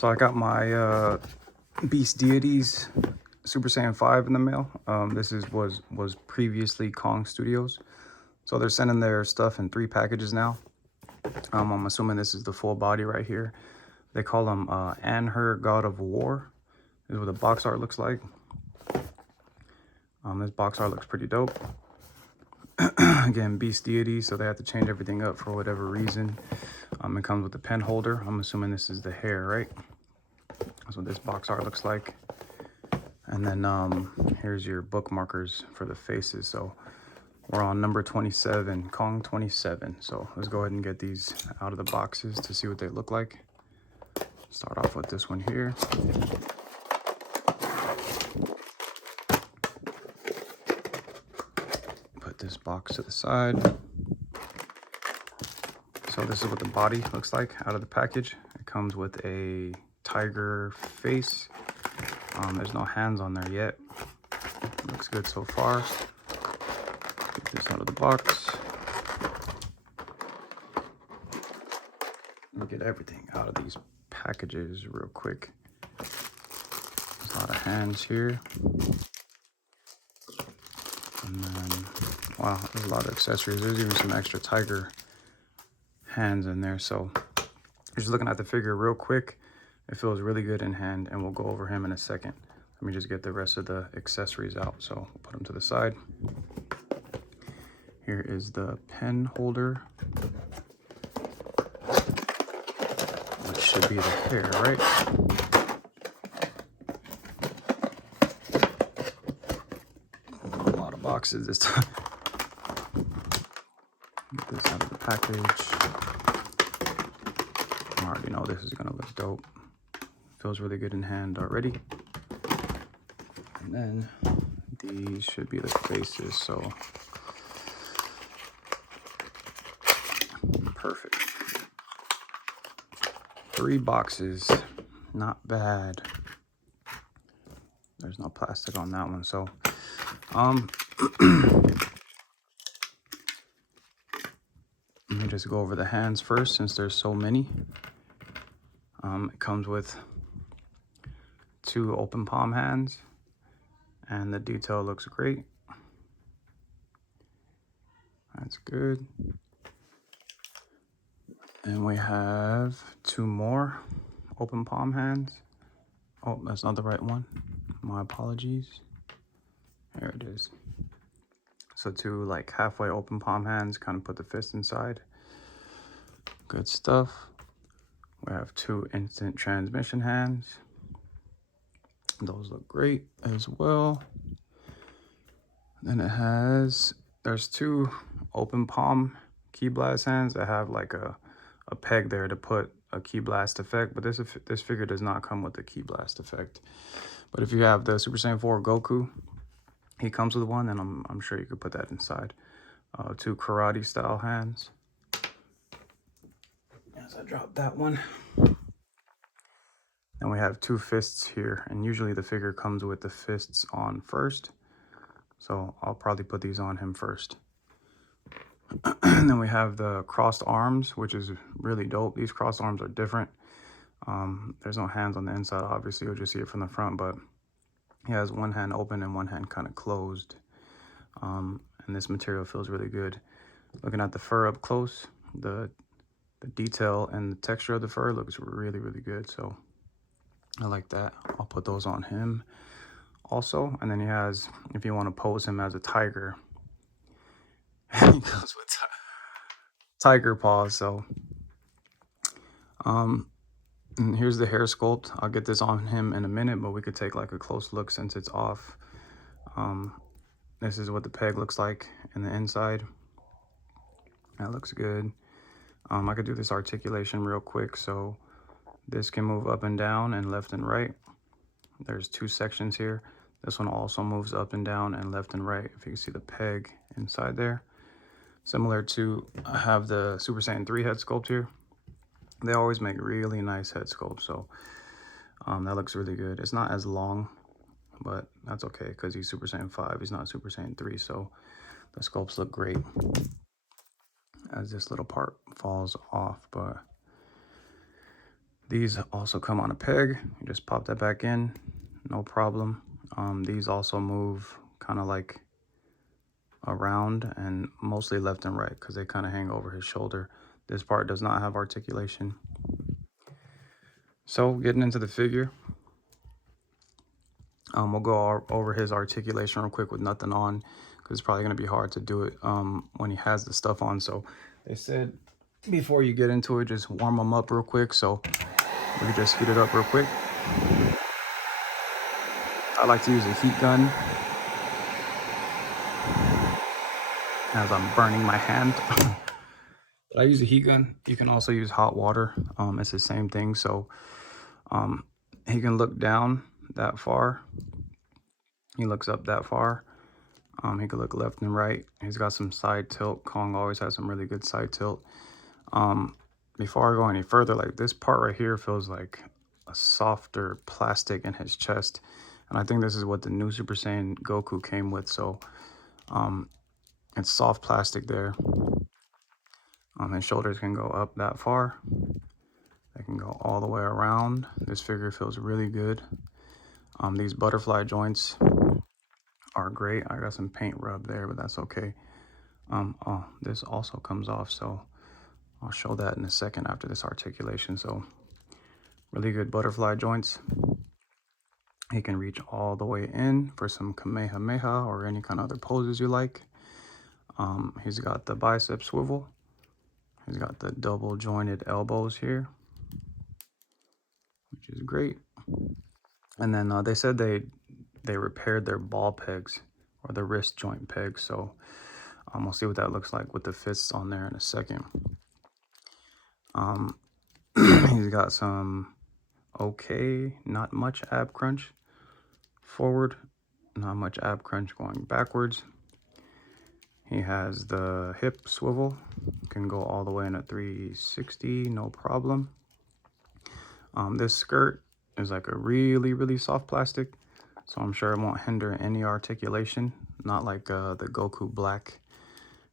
So I got my Beast Deities Super Saiyan 5 in the mail. This was previously Kong Studios. So they're sending their stuff in 3 packages now. I'm assuming this is the full body right here. They call him Anhur, God of War. This is what the box art looks like. This box art looks pretty dope. Again, Beast Deity, so they have to change everything up for whatever reason. It comes with the pen holder. I'm assuming this is the hair, right? That's what this box art looks like. And then here's your bookmarkers for the faces. So we're on number 27, Kong 27. So let's go ahead and get these out of the boxes to see what they look like. Start off with this one here. Put this box to the side. So this is what the body looks like out of the package. It comes with a tiger face. There's no hands on there yet. Looks good so far. Get this out of the box. Look at everything out of these packages real quick. There's a lot of hands here. And then, wow, there's a lot of accessories. There's even some extra tiger hands in there. So just looking at the figure real quick, it feels really good in hand, and we'll go over him in a second. Let me just get the rest of the accessories out. So we'll put them to the side. Here is the pen holder, which should be the hair, right? A lot of boxes this time. Get this out of the package. I already know this is gonna look dope. Feels really good in hand already. And then these should be the faces, so perfect. 3 boxes, not bad. There's no plastic on that one, so let me just go over the hands first, since there's so many. It comes with 2 open palm hands, and the detail looks great. That's good. And we have 2 more open palm hands. Oh, that's not the right one. My apologies. There it is. So 2 like halfway open palm hands, kind of put the fist inside. Good stuff. We have 2 instant transmission hands. Those look great as well. Then there's 2 open palm key blast hands that have like a peg there to put a key blast effect, but this figure does not come with the key blast effect. But if you have the Super Saiyan 4 Goku, he comes with one, and I'm sure you could put that inside. 2 karate style hands. As I drop that one. And we have 2 fists here, and usually the figure comes with the fists on first. So I'll probably put these on him first. And then we have the crossed arms, which is really dope. These crossed arms are different. There's no hands on the inside, obviously. You'll just see it from the front, but he has one hand open and one hand kind of closed. And this material feels really good. Looking at the fur up close, the detail and the texture of the fur looks really, really good. So I like that. I'll put those on him also. And then he has, if you want to pose him as a tiger, he goes with tiger paws. So and here's the hair sculpt. I'll get this on him in a minute, but we could take like a close look since it's off. This is what the peg looks like in the inside. That looks good. I could do this articulation real quick. So this can move up and down and left and right. There's 2 sections here. This one also moves up and down and left and right. If you can see the peg inside there. Similar to, I have the Super Saiyan 3 head sculpt here. They always make really nice head sculpts, so that looks really good. It's not as long, but that's okay because he's Super Saiyan 5. He's not Super Saiyan 3, so the sculpts look great as this little part falls off. But These also come on a peg. You just pop that back in, no problem. These also move kind of like around and mostly left and right because they kind of hang over his shoulder. This part does not have articulation. So getting into the figure, we'll go over his articulation real quick with nothing on because it's probably going to be hard to do it when he has the stuff on. So they said before you get into it, just warm them up real quick. So we can just heat it up real quick. I like to use a heat gun as I'm burning my hand. But I use a heat gun. You can also use hot water. It's the same thing. So he can look down that far. He looks up that far. He can look left and right. He's got some side tilt. Kong always has some really good side tilt. Before I go any further, like this part right here feels like a softer plastic in his chest. And I think this is what the new Super Saiyan Goku came with. So it's soft plastic there. His shoulders can go up that far. They can go all the way around. This figure feels really good. These butterfly joints are great. I got some paint rub there, but that's okay. Oh, this also comes off, so I'll show that in a second after this articulation. So really good butterfly joints. He can reach all the way in for some Kamehameha or any kind of other poses you like. He's got the bicep swivel. He's got the double jointed elbows here, which is great. And then they said they repaired their ball pegs or the wrist joint pegs. So we'll see what that looks like with the fists on there in a second. He's got some okay, not much ab crunch forward, not much ab crunch going backwards. He has the hip swivel, can go all the way in a 360, no problem. This skirt is like a really soft plastic, so I'm sure it won't hinder any articulation, not like the Goku black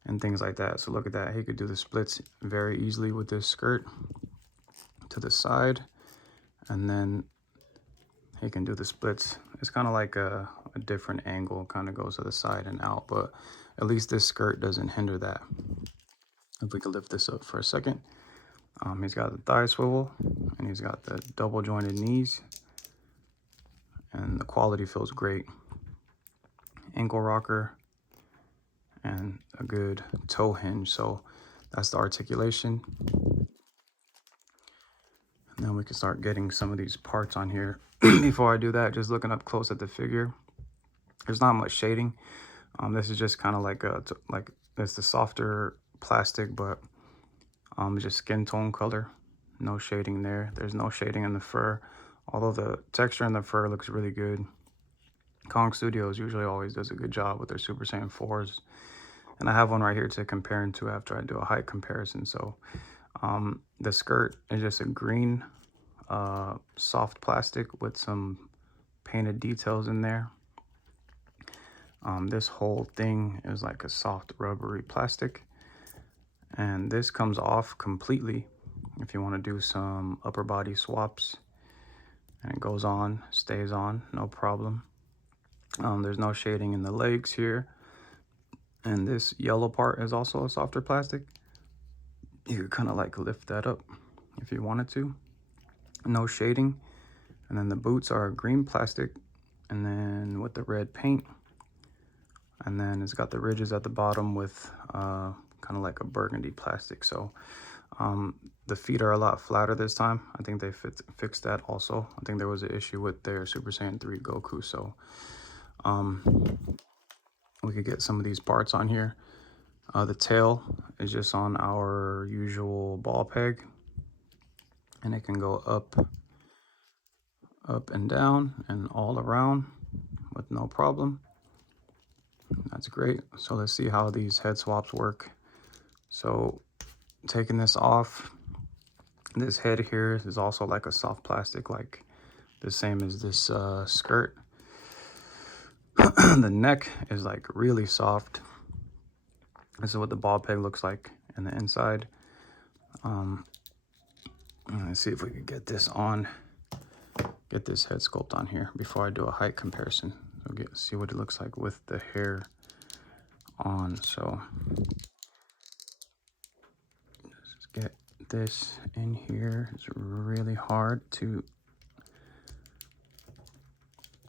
and things like that. So look at that, he could do the splits very easily with this skirt to the side, and then he can do the splits. It's kind of like a different angle, kind of goes to the side and out, but at least this skirt doesn't hinder that. If we could lift this up for a second. He's got the thigh swivel, and he's got the double jointed knees, and the quality feels great. Ankle rocker and a good toe hinge. So that's the articulation. And then we can start getting some of these parts on here. Before I do that, just looking up close at the figure, there's not much shading. This is just kind of like it's the softer plastic, but just skin tone color, no shading there. There's no shading in the fur, although the texture in the fur looks really good. Kong Studios usually always does a good job with their Super Saiyan 4s, and I have one right here to compare them to after I do a height comparison. So the skirt is just a green soft plastic with some painted details in there. This whole thing is like a soft rubbery plastic, and this comes off completely if you want to do some upper body swaps, and it goes on, stays on, no problem. There's no shading in the legs here, and this yellow part is also a softer plastic. You could kind of like lift that up if you wanted to. No shading. And then the boots are green plastic, and then with the red paint, and then it's got the ridges at the bottom with kind of like a burgundy plastic. So the feet are a lot flatter this time. I think they fixed that also. I think there was an issue with their Super Saiyan 3 Goku. So we could get some of these parts on here. The tail is just on our usual ball peg, and it can go up and down and all around with no problem. That's great. So let's see how these head swaps work. So taking this off, this head here is also like a soft plastic, like the same as this skirt. The neck is like really soft. This is what the ball peg looks like in the inside. Let's see if we can get this on, get this head sculpt on here before I do a height comparison. So see what it looks like with the hair on. So just get this in here. It's really hard to,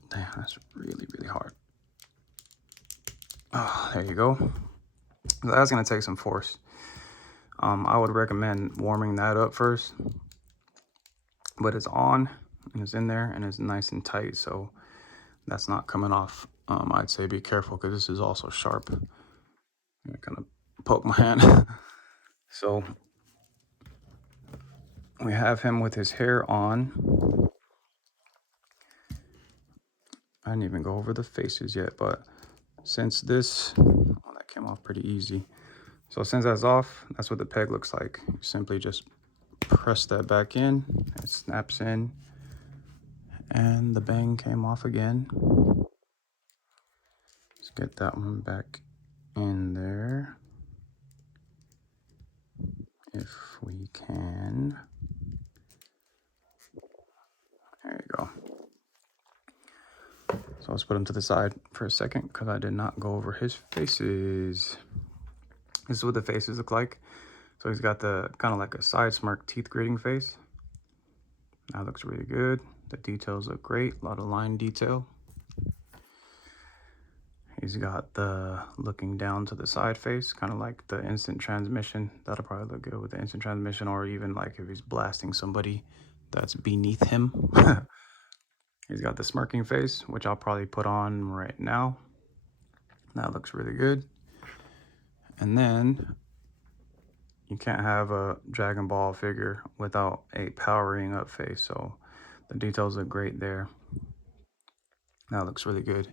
damn, that's really, really hard. Oh, there you go. That's gonna take some force. I would recommend warming that up first, but it's on and it's in there and it's nice and tight, so that's not coming off. I'd say be careful because this is also sharp. I kind of poke my hand. So we have him with his hair on. I didn't even go over the faces yet, but since this, oh, that came off pretty easy. So since that's off, that's what the peg looks like. You simply just press that back in, it snaps in, and the bang came off again. Let's get that one back in there, if we can. There you go. So let's put him to the side for a second because I did not go over his faces. This is what the faces look like. So he's got the kind of like a side smirk teeth gritting face. That looks really good. The details look great, a lot of line detail. He's got the looking down to the side face, kind of like the instant transmission. That'll probably look good with the instant transmission, or even like if he's blasting somebody that's beneath him. He's got the smirking face, which I'll probably put on right now. That looks really good. And then you can't have a Dragon Ball figure without a powering up face. So the details look great there. That looks really good.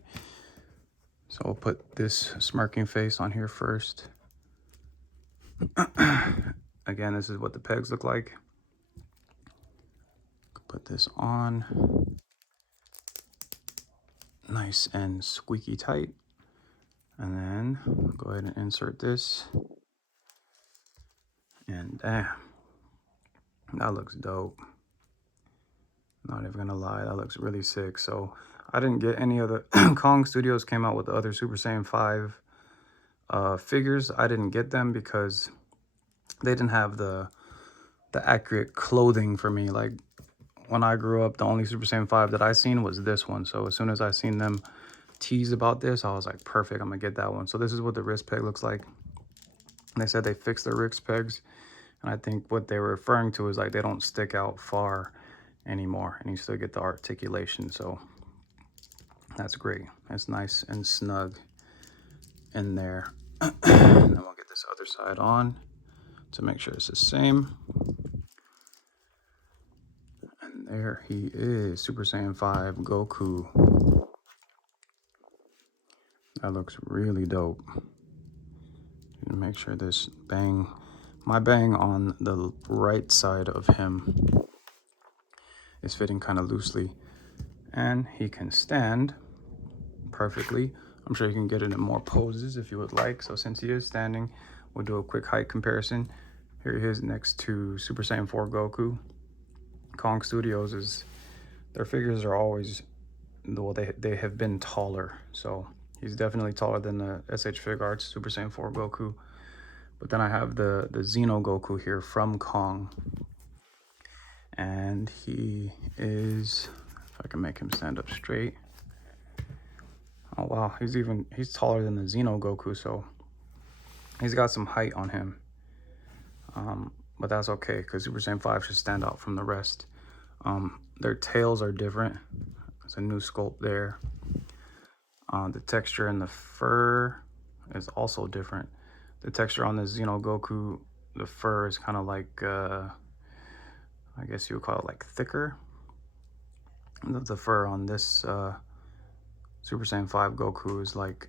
So I'll put this smirking face on here first. Again, this is what the pegs look like. Put this on. Nice and squeaky tight. And then go ahead and insert this. And damn, that looks dope. Not even gonna lie, that looks really sick. So I didn't get any of the Kong Studios came out with the other Super Saiyan 5 figures. I didn't get them because they didn't have the accurate clothing for me. Like when I grew up, the only Super Saiyan 5 that I seen was this one. So as soon as I seen them tease about this, I was like, perfect, I'm gonna get that one. So this is what the wrist peg looks like. They said they fixed the wrist pegs, and I think what they were referring to is like they don't stick out far anymore, and you still get the articulation. So that's great. It's nice and snug in there. And then we'll get this other side on to make sure it's the same. And there he is, Super Saiyan 5 Goku. That looks really dope. Make sure this bang, my bang on the right side of him is fitting kind of loosely, and he can stand perfectly. I'm sure you can get it in more poses if you would like. So since he is standing, we'll do a quick height comparison. Here he is next to Super Saiyan 4 Goku. Kong Studios is, their figures are always, well, they have been taller. So he's definitely taller than the SH Fig Arts Super Saiyan 4 Goku. But then I have the Xeno Goku here from Kong. And he is, if I can make him stand up straight. Oh wow, he's taller than the Xeno Goku, so he's got some height on him. But that's okay, because Super Saiyan 5 should stand out from the rest. Their tails are different. It's a new sculpt there. The texture in the fur is also different. The texture on the Xeno Goku, the fur is kind of like, I guess you would call it like thicker. The fur on this Super Saiyan 5 Goku is like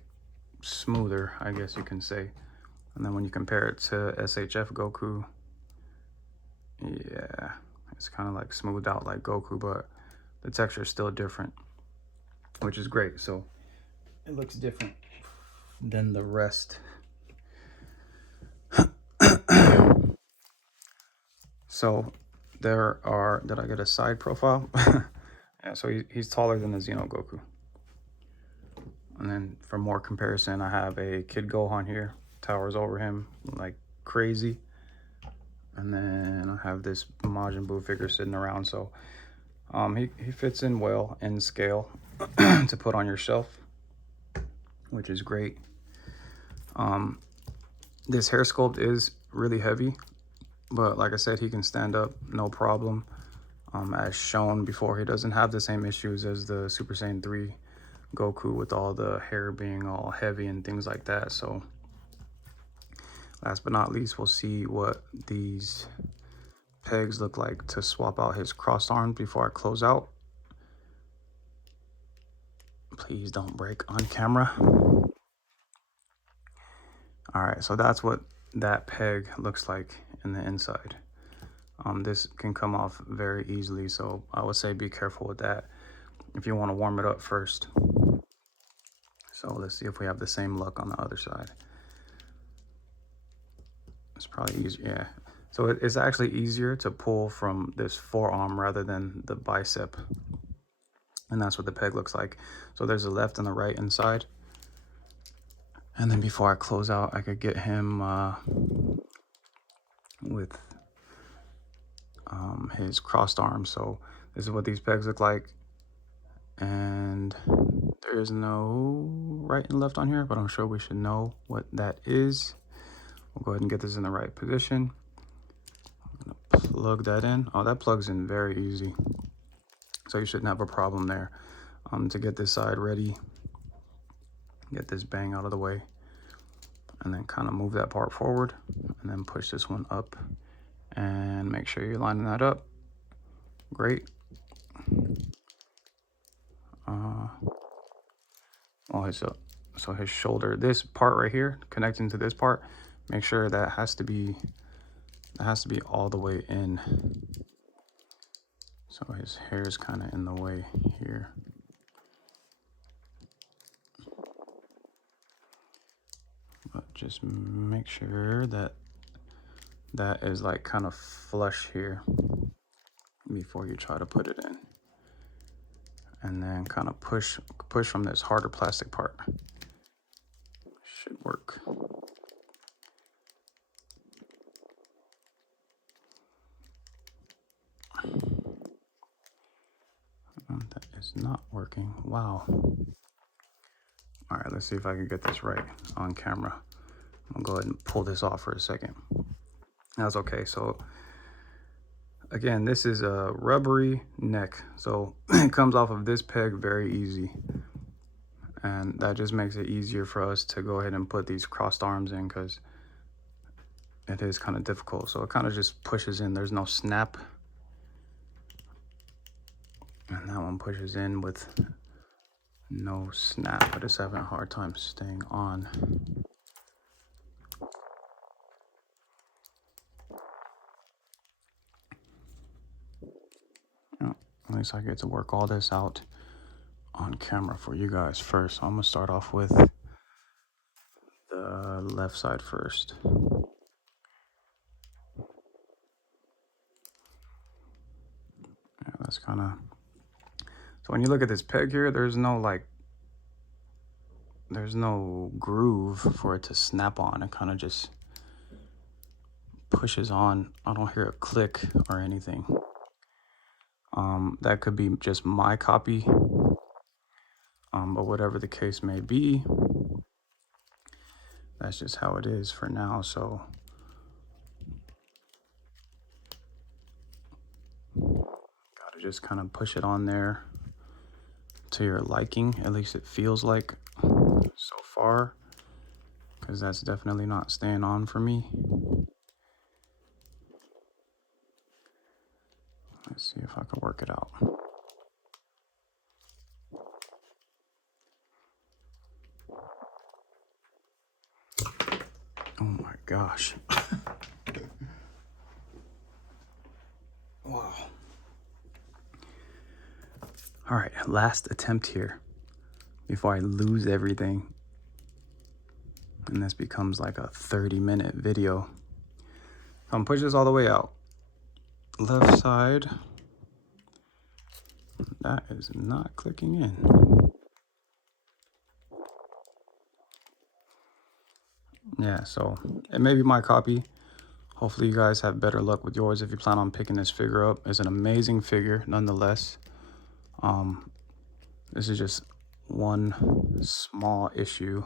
smoother, I guess you can say. And then when you compare it to SHF Goku, yeah, it's kind of like smoothed out like Goku, but the texture is still different, which is great. So it looks different than the rest. So there are, did I get a side profile? Yeah, so he's taller than the Xeno Goku. And then for more comparison, I have a Kid Gohan here, towers over him like crazy. And then I have this Majin Buu figure sitting around, so he fits in well in scale to put on your shelf, which is great. This hair sculpt is really heavy, but like I said, he can stand up no problem. As shown before, he doesn't have the same issues as the Super Saiyan 3 Goku with all the hair being all heavy and things like that. So last but not least, we'll see what these pegs look like to swap out his crossed arms before I close out. Please don't break on camera. All right, so that's what that peg looks like in the inside. This can come off very easily, so I would say be careful with that if you want to warm it up first. So let's see if we have the same luck on the other side. It's probably easier, yeah. So it's actually easier to pull from this forearm rather than the bicep. And that's what the peg looks like. So there's a left and the right inside. And then before I close out, I could get him with his crossed arms. So this is what these pegs look like. And there's no right and left on here, but I'm sure we should know what that is. We'll go ahead and get this in the right position. I'm gonna plug that in. Oh, that plugs in very easy. So you shouldn't have a problem there. To get this side ready, get this bang out of the way, and then kind of move that part forward, and then push this one up, and make sure you're lining that up. Great. So his shoulder, this part right here, connecting to this part, make sure that has to be all the way in. So his hair is kind of in the way here. But just make sure that that is like kind of flush here before you try to put it in. And then kind of push from this harder plastic part. Should work. That is not working. Wow. All right, let's see if I can get this right on camera. I'm gonna go ahead and pull this off for a second. That's okay. So again, this is a rubbery neck. So it comes off of this peg very easy. And that just makes it easier for us to go ahead and put these crossed arms in, because it is kind of difficult. So it kind of just pushes in. There's no snap. And that one pushes in with no snap. I just having a hard time staying on. Oh, at least I get to work all this out on camera for you guys first. So I'm gonna start off with the left side first. Yeah, that's kind of, so when you look at this peg here, there's no groove for it to snap on. It kind of just pushes on. I don't hear a click or anything. That could be just my copy, but whatever the case may be, that's just how it is for now. So gotta just kind of push it on there to your liking. At least it feels like so far, because that's definitely not staying on for me. Let's see if I can work it out. Oh my gosh. Wow. All right, last attempt here before I lose everything. And this becomes like a 30-minute video. I'm gonna push this all the way out. left side, that is not clicking in. Yeah, so it may be my copy. Hopefully you guys have better luck with yours if you plan on picking this figure up. It's an amazing figure nonetheless. This is just one small issue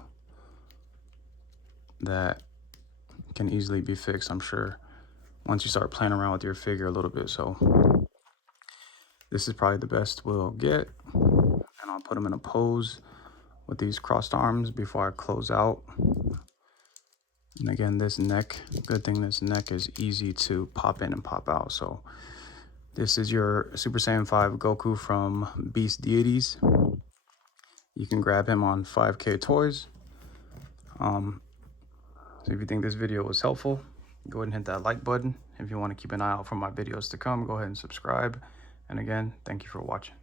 that can easily be fixed, I'm sure, once you start playing around with your figure a little bit. So this is probably the best we'll get, and I'll put him in a pose with these crossed arms before I close out. And again, this neck, good thing this neck is easy to pop in and pop out. So this is your Super Saiyan 5 Goku from Beast Deities. You can grab him on 5K Toys. So if you think this video was helpful, go ahead and hit that like button. If you want to keep an eye out for my videos to come, go ahead and subscribe. And again, thank you for watching.